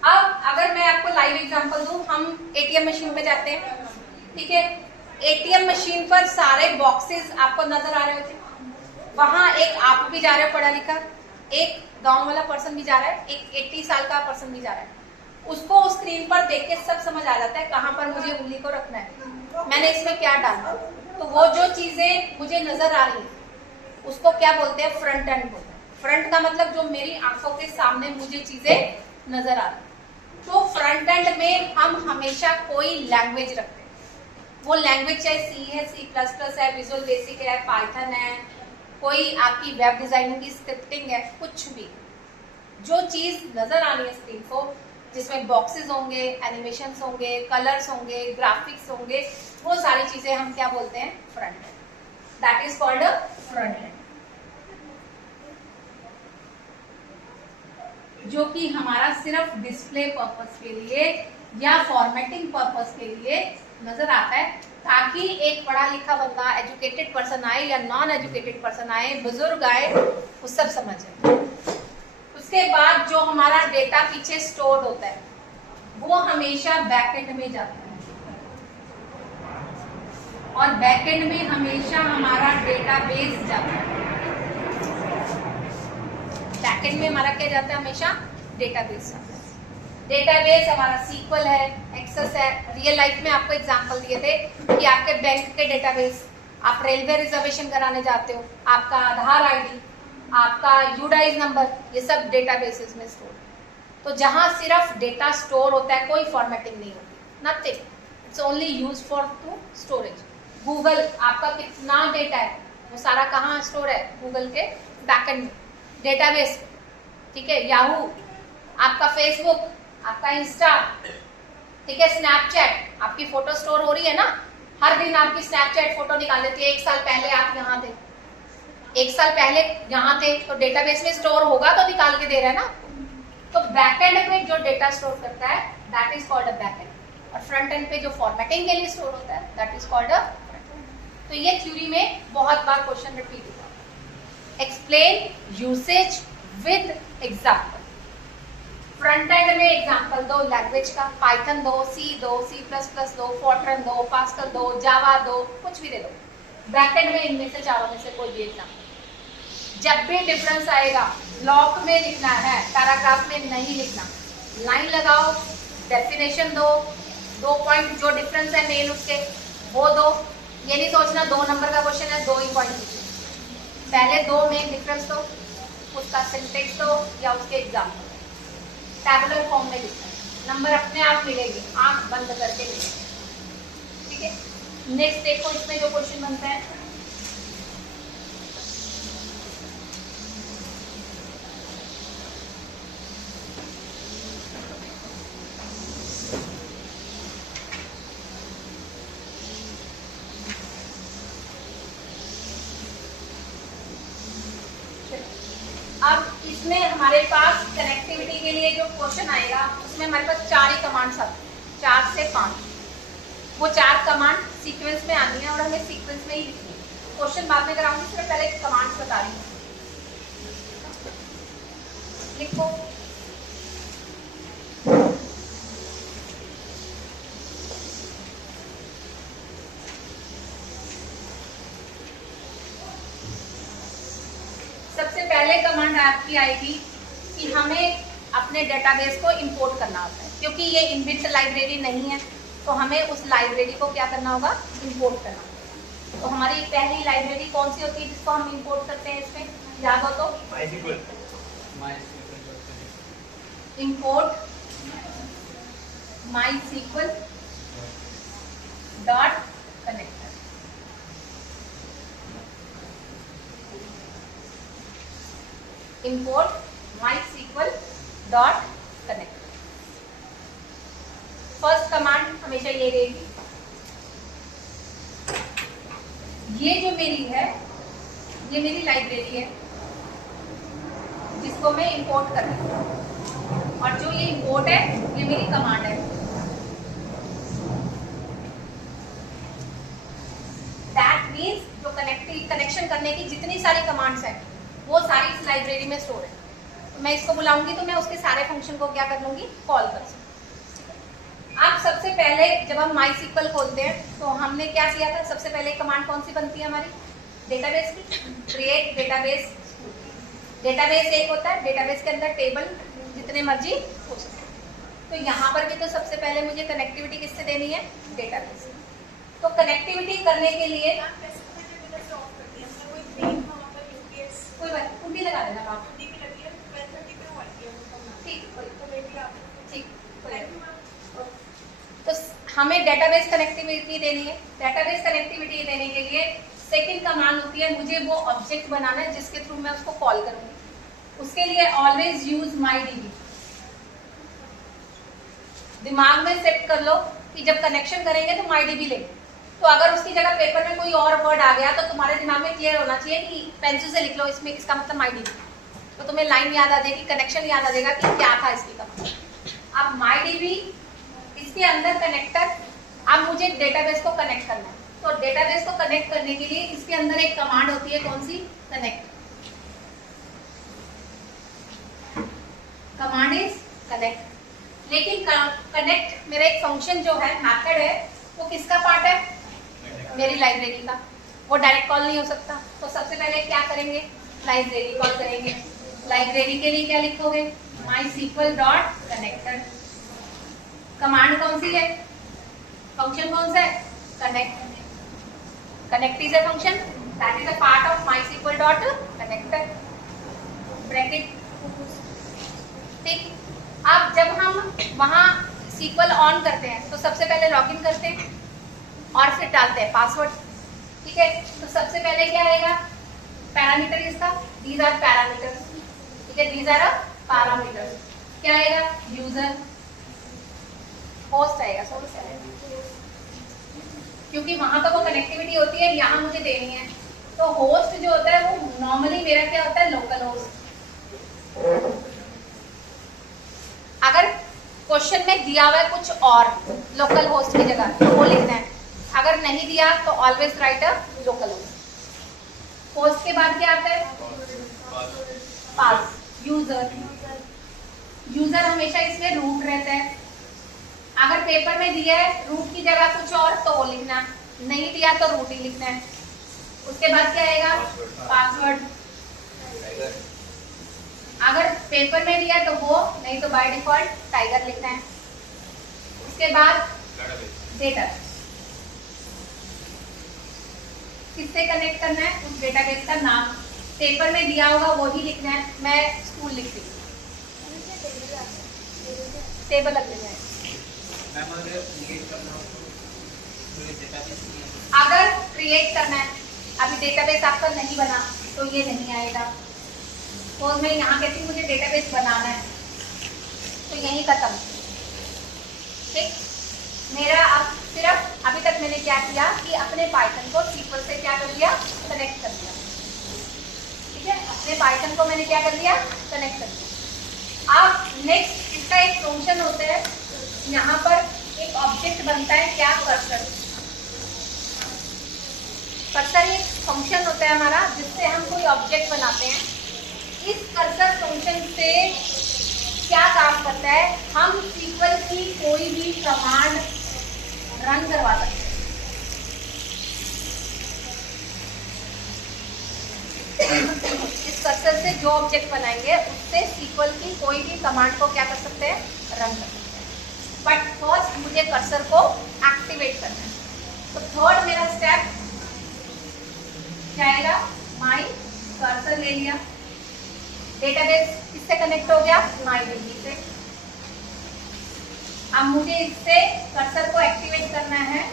अब अगर मैं आपको लाइव एग्जांपल दूं, हम ATM मशीन पे जाते हैं, ठीक है। ATM मशीन पर सारे बॉक्सेस आपको नजर आ रहे होते हैं, वहां एक आप भी जा रहे हो पढ़ा लिखा, एक गांव वाला पर्सन भी जा रहा है, एक 80 साल का पर्सन भी जा रहा है। उसको उस स्क्रीन पर देख के सब समझ आ जाता है कहाँ पर मुझे उंगली को रखना है, मैंने इसमें क्या डालना। तो वो जो चीजें मुझे नजर आ रही है उसको क्या बोलते हैं, फ्रंट एंड बोलते हैं। फ्रंट का मतलब जो मेरी आंखों के सामने मुझे चीजें नजर आ रही। तो फ्रंट एंड में हम हमेशा कोई लैंग्वेज रखते हैं, वो लैंग्वेज चाहे सी है, C++ है, विजुअल बेसिक है, पाइथन है, कोई आपकी वेब डिजाइनिंग की स्क्रिप्टिंग है, कुछ भी जो चीज नजर आनी है स्क्रीन को, जिसमें बॉक्सेस होंगे, एनिमेशंस होंगे, कलर्स होंगे, ग्राफिक्स होंगे, वो सारी चीजें हम क्या बोलते हैं, front end. That is called a front end, जो कि हमारा सिर्फ डिस्प्ले पर्पस के लिए या फॉर्मेटिंग पर्पस के लिए नजर आता है, ताकि एक पढ़ा लिखा बंदा, एजुकेटेड पर्सन आए या नॉन एजुकेटेड पर्सन आए, बुजुर्ग आए, वो सब समझे। उसके बाद जो हमारा डेटा पीछे स्टोर होता है वो हमेशा बैकएंड में जाता है, और बैकएंड में हमेशा हमारा डेटाबेस जाता है। बैकएंड में हमारा क्या जाता है, हमेशा डेटाबेस जाता है। डेटाबेस हमारा SQL है, एक्सेस है। रियल लाइफ में आपको एग्जांपल दिए थे कि आपके बैंक के डेटाबेस, आप रेलवे रिजर्वेशन कराने जाते हो, आपका आधार ID, आपका यूडाइज नंबर, ये सब डेटाबेसेस में स्टोर। तो जहां सिर्फ डेटा स्टोर होता है, कोई फॉर्मेटिंग नहीं होती, nothing, it's only use for to storage. Google, आपका कितना डेटा है वो सारा कहाँ स्टोर है, गूगल के बैकएंड में, डेटाबेस, ठीक है। याहू, आपका फेसबुक, आपका इंस्टा, ठीक है, स्नैपचैट, आपकी फोटो स्टोर हो रही है ना, हर दिन आपकी स्नैपचैट फोटो निकाल लेती है। 1 साल पहले आप यहाँ थे, 1 साल पहले यहाँ थे, तो डेटाबेस में स्टोर होगा तो निकाल के दे रहा है ना। तो बैकएंड में जो डेटा स्टोर करता है that is called a backend, और फ्रंट एंड पे जो फॉर्मेटिंग के लिए स्टोर होता है that is called a front end. तो ये थ्योरी में बहुत बार क्वेश्चन रिपीट होगा। Explain usage with example. Front end में एग्जाम्पल दो लैंग्वेज का, पाइथन दो, C दो, C++ दो, फॉर्ट्रन दो, पास्कल दो, जावा दो, कुछ भी दे दो। बैकएंड में इनमें से चारों में से कोई भी एग्जाम्पल। जब भी डिफरेंस आएगा ब्लॉक में लिखना है, पैराग्राफ में नहीं लिखना। लाइन लगाओ, डेफिनेशन दो, 2 पॉइंट जो डिफरेंस है मेन उसके वो दो। ये नहीं सोचना 2 नंबर का क्वेश्चन है 2 ही पॉइंट लिखना, पहले 2 मेन डिफरेंस दो, उसका सिंटेक्स दो या उसके एग्जाम्पल। टैबुलर फॉर्म में लिखना, नंबर अपने आप मिलेंगे, आंख बंद करके लिखना, ठीक है। नेक्स्ट देखो इसमें जो क्वेश्चन बनता है, अब इसमें हमारे पास कनेक्टिविटी के लिए जो क्वेश्चन आएगा उसमें हमारे पास 4 ही कमांड्स आते हैं, 4 से 5। वो 4 कमांड सीक्वेंस में आनी है और हमें सीक्वेंस में ही लिखनी है। क्वेश्चन बाद में कराऊंगी, सिर्फ पहले कमांड्स बता रही हूँ। लिखो, सबसे पहले कमांड आपकी आएगी कि हमें अपने डेटाबेस को इंपोर्ट करना होता है, क्योंकि ये इनबिल्ट लाइब्रेरी नहीं है तो हमें उस लाइब्रेरी को क्या करना होगा, इंपोर्ट करना होगा। तो हमारी पहली लाइब्रेरी कौन सी होती है जिसको हम इंपोर्ट करते हैं, इसमें याद हो तो import MySQL dot connector. Import MySQL dot connector. First command हमेशा ये रहेगी, ये जो मेरी है ये मेरी लाइब्रेरी है जिसको मैं इंपोर्ट कर रही हूँ, और जो ये इंपोर्ट है ये मेरी कमांड है। दैट मीन्स जो कनेक्शन करने की जितनी सारी कमांड्स हैं वो सारी इस लाइब्रेरी में स्टोर है। तो मैं इसको बुलाऊंगी तो मैं उसके सारे फंक्शन को क्या कर लूंगी, कॉल कर सकूंगी। अब सबसे पहले जब हम MySQL खोलते हैं तो हमने क्या किया था, सबसे पहले कमांड कौन सी बनती है हमारी, डेटाबेस की क्रिएट डेटाबेस। डेटाबेस एक होता है, डेटाबेस के अंदर टेबल जितने मर्जी हो सकते हैं। तो यहाँ पर भी तो सबसे पहले मुझे कनेक्टिविटी किससे देनी है, डेटाबेस। तो कनेक्टिविटी करने के लिए कोई बात, कुंडी लगा देना आप। ठीक, तो हमें डेटाबेस कनेक्टिविटी देनी है। डेटाबेस कनेक्टिविटी देने के लिए सेकंड कमांड होती है, मुझे वो ऑब्जेक्ट बनाना है जिसके थ्रू मैं उसको कॉल करूंगी। उसके लिए ऑलवेज यूज MyDB। दिमाग में सेट कर लो कि जब कनेक्शन करेंगे तो MyDB लेंगे। तो अगर उसकी जगह पेपर में कोई और वर्ड आ गया तो तुम्हारे दिमाग में क्लियर होना चाहिए कि पेंसिल से लिख लो इसमें इसका मतलब MyDB। तो तुम्हें लाइन याद आ जाएगी, कनेक्शन याद आ जाएगा कि क्या था इसकी कमांड। अब MyDB इसके अंदर कनेक्टर, अब मुझे डेटाबेस को कनेक्ट करना है। तो डेटाबेस को कनेक्ट करने के लिए इसके अंदर एक कमांड होती है, कौन सी, कनेक्ट। Command is connect. लेकिन कनेक्ट मेरा एक फंक्शन जो है, मेथड है, वो किसका पार्ट है, मेरी लाइब्रेरी का। वो डायरेक्ट कॉल नहीं हो सकता। तो सबसे पहले क्या करेंगे, लाइब्रेरी कॉल करेंगे। लाइब्रेरी के लिए क्या लिखोगे, MySQL डॉट कनेक्टर। कमांड कौन सी है, फंक्शन कौन सा है, connect. Connect is a function that is a part of MySQL dot connector bracket. ठीक, अब जब हम वहां SQL ऑन करते हैं तो सबसे पहले लॉगिन करते हैं और फिर डालते हैं पासवर्ड। ठीक है, तो सबसे पहले क्या आएगा, पैरामीटर इसका, दीज आर पैरामीटर्स। ठीक है, दीज आर पैरामीटर्स। क्या आएगा, यूजर, होस्ट आएगा, सोर्स आएगा, क्योंकि वहां तो वो कनेक्टिविटी होती है, यहाँ मुझे देनी है। तो होस्ट जो होता है वो नॉर्मली मेरा क्या होता है, लोकल होस्ट। अगर क्वेश्चन में दिया हुआ है कुछ और लोकल होस्ट की जगह तो वो लिखना है। अगर नहीं दिया तो always right a local host. Host के बाद क्या आता है, पास। यूजर, यूजर हमेशा इसमें रूट रहता है। अगर पेपर में दिया है रूट की जगह कुछ और तो वो लिखना, नहीं दिया तो रूट ही लिखना है। उसके बाद क्या आएगा, पासवर्ड। अगर पेपर में दिया तो वो, नहीं तो बाय डिफॉल्ट टाइगर लिखना है। उसके बाद डेटाबेस, किससे कनेक्ट करना है, उस डेटाबेस का नाम। पेपर में दिया होगा वो ही लिखना है। मैं स्कूल लिख रही हूँ, टेबल लग जाए। अगर क्रिएट करना है, अभी डेटाबेस आपका नहीं बना तो ये नहीं आएगा। और मैं यहाँ कहती हूँ मुझे डेटाबेस बनाना है तो यही खत्म। ठीक, मेरा अब सिर्फ अभी तक मैंने क्या किया कि अपने पाइथन को SQL से क्या कर लिया, कनेक्ट कर दिया। ठीक है, अपने पाइथन को मैंने क्या कर लिया, कनेक्ट कर दिया। अब नेक्स्ट इसका एक फंक्शन होता है, यहाँ पर एक ऑब्जेक्ट बनता है, क्या, कर्सर। कर्सर एक फंक्शन होता है हमारा जिससे हम कोई ऑब्जेक्ट बनाते हैं। इस कर्सर फंक्शन से क्या काम करता है, हम SQL की कोई भी कमांड रन करवा सकते हैं। इस कर्सर से जो ऑब्जेक्ट बनाएंगे उससे SQL की कोई भी कमांड को क्या कर सकते हैं, रन कर सकते हैं। बट फर्स्ट मुझे कर्सर को एक्टिवेट करना है। तो थर्ड मेरा स्टेप क्या आएगा, माई कर्सर ले लिया, डेटाबेस किससे कनेक्ट हो गया, MyDB से। अब मुझे इससे कर्सर को एक्टिवेट करना है,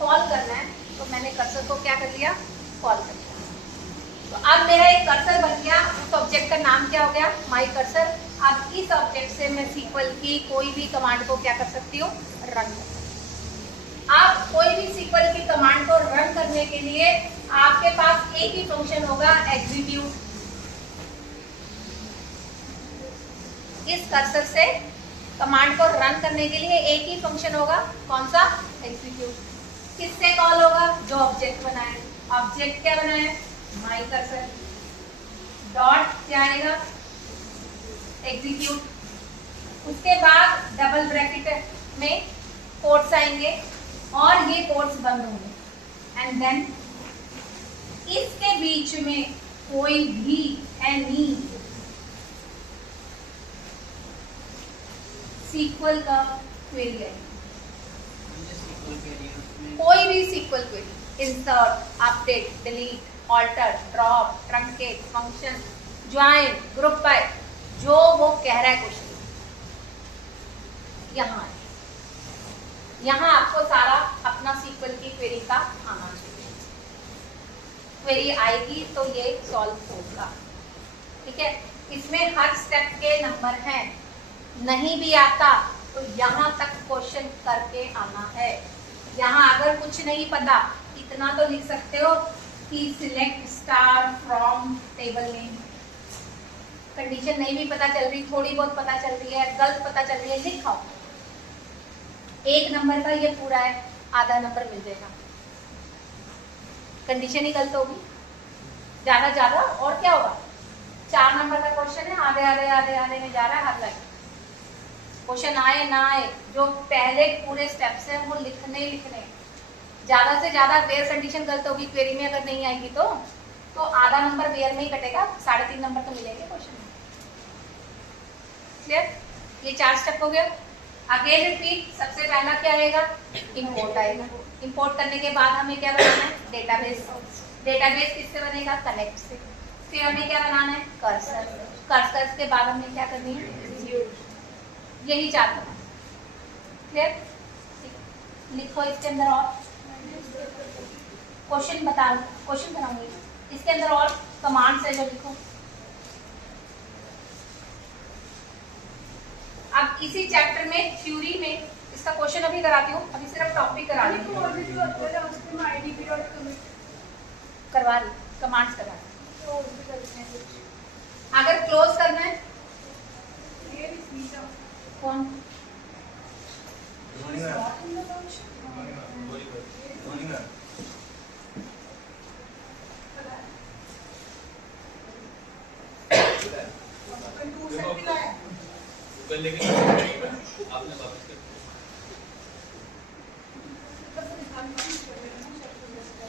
कॉल करना है। तो मैंने कर्सर को क्या कर लिया, कॉल कर लिया। तो अब मेरा एक कर्सर बन गया। उस ऑब्जेक्ट का नाम क्या हो गया, माई कर्सर। अब इस ऑब्जेक्ट से मैं SQL की कोई भी कमांड को क्या कर सकती हूँ, रन कर सकती हूँ। आप कोई भी SQL की कमांड को रन करने के लिए आपके पास एक ही फंक्शन होगा, एग्जीक्यूट। इस कर्सर से कमांड को रन करने के लिए एक ही फंक्शन होगा, कौन सा, एग्जीक्यूट। किससे कॉल होगा, जो ऑब्जेक्ट बनाए। ऑब्जेक्ट क्या बनाए, माई कर्सर डॉट क्या आएगा, एग्जीक्यूट। उसके बाद डबल ब्रैकेट में कोट्स आएंगे और ये कोट्स बंद होंगे। एंड देन इसके बीच में कोई भी एनी सीक्वल का क्वेरी है, कोई भी SQL query, insert, update, delete, alter, drop, truncate, function, join, group by, जो वो कह रहा है क्वेश्चन, यहाँ आपको सारा अपना सीक्वल की क्वेरी का आना चाहिए। क्वेरी आएगी तो ये सॉल्व होगा, ठीक है। इसमें हर स्टेप के नंबर हैं, नहीं भी आता तो यहाँ तक क्वेश्चन करके आना है। यहाँ अगर कुछ नहीं पता, इतना तो लिख सकते हो कि select star from table name. Condition नहीं भी पता चल रही, थोड़ी बहुत पता चल रही है, गलत पता चल रही है, लिखो। एक नंबर का ये पूरा है, आधा नंबर मिल जाएगा। कंडीशन ही गलत होगी, ज्यादा और क्या होगा। 4 नंबर का क्वेश्चन है, आधे में जा रहा है हर लाइन। क्वेश्चन आए ना आए, जो पहले पूरे स्टेप्स हैं वो लिखने। ज्यादा से ज्यादा वेयर कंडीशन गलत होगी क्वेरी में, अगर नहीं आएगी तो आधा नंबर वेयर में ही कटेगा, 3.5 नंबर तो मिलेंगे क्वेश्चन में। क्लियर? ये 4 स्टेप हो गया। अगेन रिपीट, सबसे पहला क्या आएगा, इंपोर्ट आएगा। इंपोर्ट करने के बाद हमें क्या बनाना है, डेटाबेस। डेटाबेस किससे बनेगा, कनेक्ट से। फिर हमें क्या बनाना है, कर्सर। कर्सर के बाद हमें क्या करनी है, यही 4 बनाना। क्लियर? लिखो इसके अंदर और क्वेश्चन बनाऊंगी, इसके अंदर और कमांड्स है जो लिखो। अब इसी चैप्टर में थ्योरी में इसका क्वेश्चन अभी कराती हूँ, अभी सिर्फ टॉपिक करा रही हूँ। करवा रही, कमांड्स करवा रही। अगर क्लोज करना है कौन, लेकिन आपने वापस कर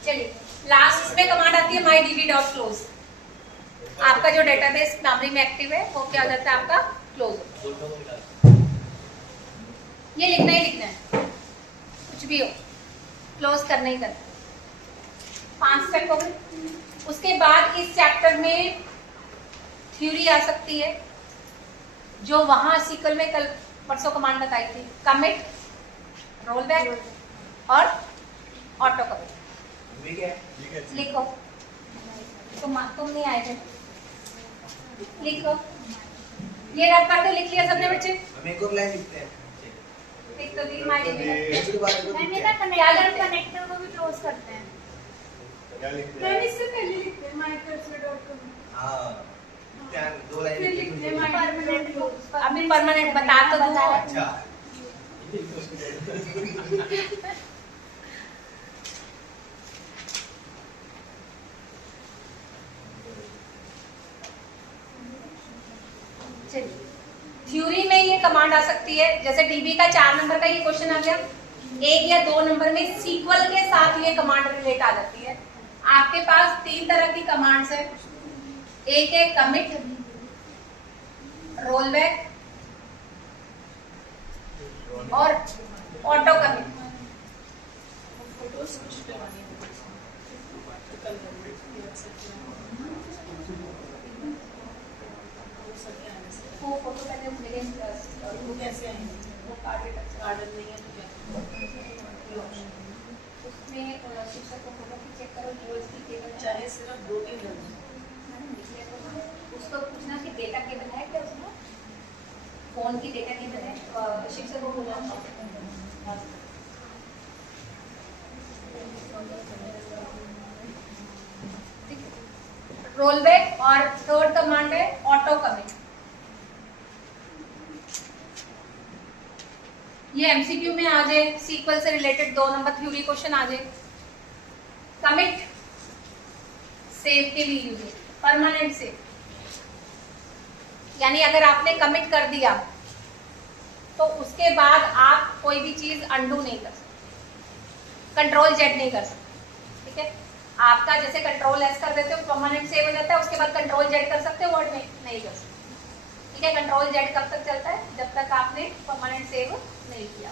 चलिए लास्ट इसमें कमांड आती है mydb.close। आपका जो डेटाबेस मेमोरी में एक्टिव है वो क्या हो जाता है, आपका क्लोज। ये लिखना ही लिखना है, कुछ भी हो क्लोज करना ही करना है। 5 स्टेप हो गए। उसके बाद इस चैप्टर में थ्योरी आ सकती है, जो वहां सीक्वल में कल परसों कमांड बताई थी, कमिट, रोल बैक और ऑटो कमिट। लिखो, तुम नहीं आए थे, लिखो। ये रब करते लिख लिया सबने बच्चे, हम एक और लाइन लिखते हैं। लिख तो दी माइडी। उसके बाद मैंने ना कनेक्टर को भी क्लोज करते हैं। क्या लिखते मैंने हैं? इससे पहले लिखते हैं mycursor.com। हाँ, क्या 2 लाइन फिर लिखते हैं परमानेंट क्लोज। अभी परमानेंट बता तो दो। अच्छा, थ्योरी में ये कमांड आ सकती है, जैसे डीबी का 4 नंबर का ये क्वेश्चन आ गया, 1 या 2 नंबर में सीक्वल के साथ ये कमांड रिलेट आ जाती है। आपके पास 3 तरह की कमांड्स है, एक है कमिट, रोल बैक और ऑटो कमिट। वो फोटो पहले मिले वो कैसे आएंगे, वो गार्डन नहीं है तो क्या उसमें शिक्षक को फोटो चेक करो, यूएसबी केबल चाहे सिर्फ 2-3 उसको पूछना कि डेटा केबल है क्या, उसमें फोन की डेटा केबल है, शिक्षक को बोलना। रोल बैक और थर्ड कमांड है ऑटो कमिट। ये एमसीक्यू में आ जाए, सीक्वल से रिलेटेड 2 नंबर थ्योरी क्वेश्चन आ जाए। कमिट सेव के लिए यूज है, परमानेंट सेव, यानी अगर आपने कमिट कर दिया तो उसके बाद आप कोई भी चीज अंडू नहीं कर सकते, कंट्रोल जेड नहीं कर सकते, ठीक है। आपका जैसे कंट्रोल एस कर देते हो परमानेंट सेव हो जाता है, उसके बाद कंट्रोल जेड कर सकते हो, वर्ड में नहीं कर सकते। ठीक है, कंट्रोल जेड कब तक चलता है? जब तक आपने परमानेंट सेव नहीं किया।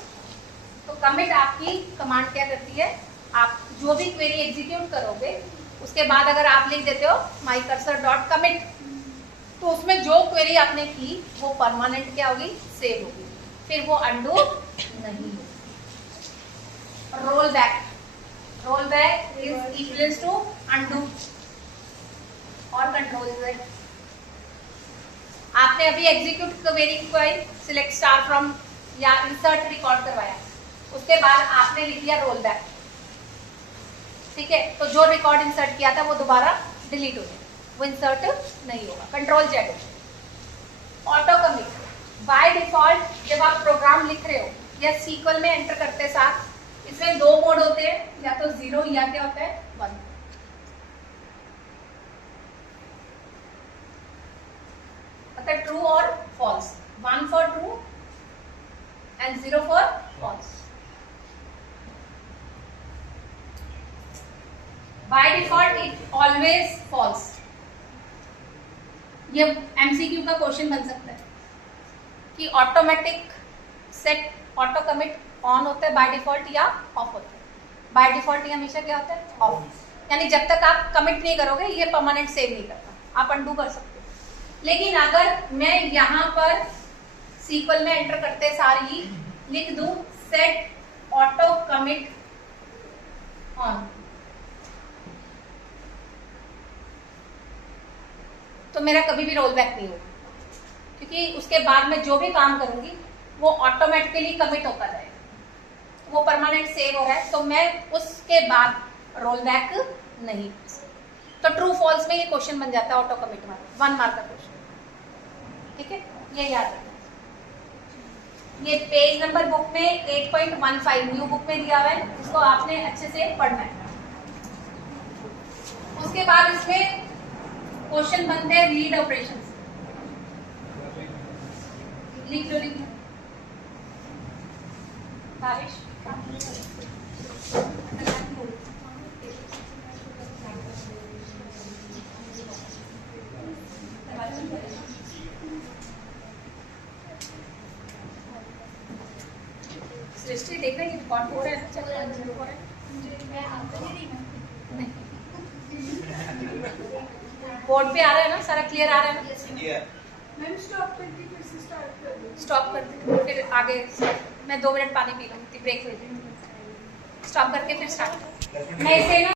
तो कमिट आपकी कमांड क्या करती है, आप जो भी क्वेरी एग्जीक्यूट करोगे उसके बाद अगर आप लिख देते हो माई कर्सर डॉट कमिट, तो उसमें जो क्वेरी आपने की वो परमानेंट क्या होगी? सेव होगी, फिर वो अंडू नहीं होगी। Roll back is equals to undo और कंट्रोल जेड। आपने अभी execute query query select star from या इंसर्ट रिकॉर्ड करवाया, उसके बाद आपने लिख दिया रोल बैक। ठीक है, तो जो रिकॉर्ड इंसर्ट किया था वो दोबारा डिलीट हो जाएगा, वो इंसर्ट नहीं होगा। Control Z. Auto commit by default जब आप प्रोग्राम लिख रहे हो या सीक्वल में एंटर करते साथ इसमें दो मोड होते हैं, या तो 0 या क्या होता है 1। मतलब ट्रू और false, 1 for true and 0 for false. By default it always false. ये एमसीक्यू का क्वेश्चन बन सकता है कि automatic set auto commit on होता है बाय डिफॉल्ट या ऑफ होता है। बाय डिफॉल्ट ये हमेशा क्या होता है? ऑफ, यानी जब तक आप कमिट नहीं करोगे ये परमानेंट सेव नहीं करता, आप अंडू कर सकते हो। लेकिन अगर मैं यहाँ पर सीक्वल में एंटर करते सार ही लिख दूं सेट ऑटो कमिट ऑन, तो मेरा कभी भी रोल बैक नहीं होगा, क्योंकि उसके बाद में जो भी काम करूंगी वो ऑटोमेटिकली कमिट होता जाएगा, वो परमानेंट सेव हो रहा है, तो मैं उसके बाद रोल बैक नहीं। तो ट्रू फॉल्स में ये क्वेश्चन बन जाता है ऑटो कमिट वाला 1 मार्क का क्वेश्चन। ठीक है, ये याद रखना। ये पेज नंबर बुक में 8.15 न्यू बुक में दिया हुआ है, इसको आपने अच्छे से पढ़ना है। उसके बाद इसमें क्वेश्चन बनते हैं रीड ऑपरेशन। लिख लो बारिश। सृष्टि देख रही है रिकॉर्ड हो रहा है, चल हो रहा है। नहीं, बोर्ड पे आ रहा है ना, सारा क्लियर आ रहा है ना? मैम स्टॉप करके फिर से स्टार्ट कर दो। स्टॉप कर दे, फिर आगे मैं 2 मिनट पानी पी लूंगी, ब्रेक ले लूंगी, स्टॉप करके फिर स्टार्ट। मैं इसे ना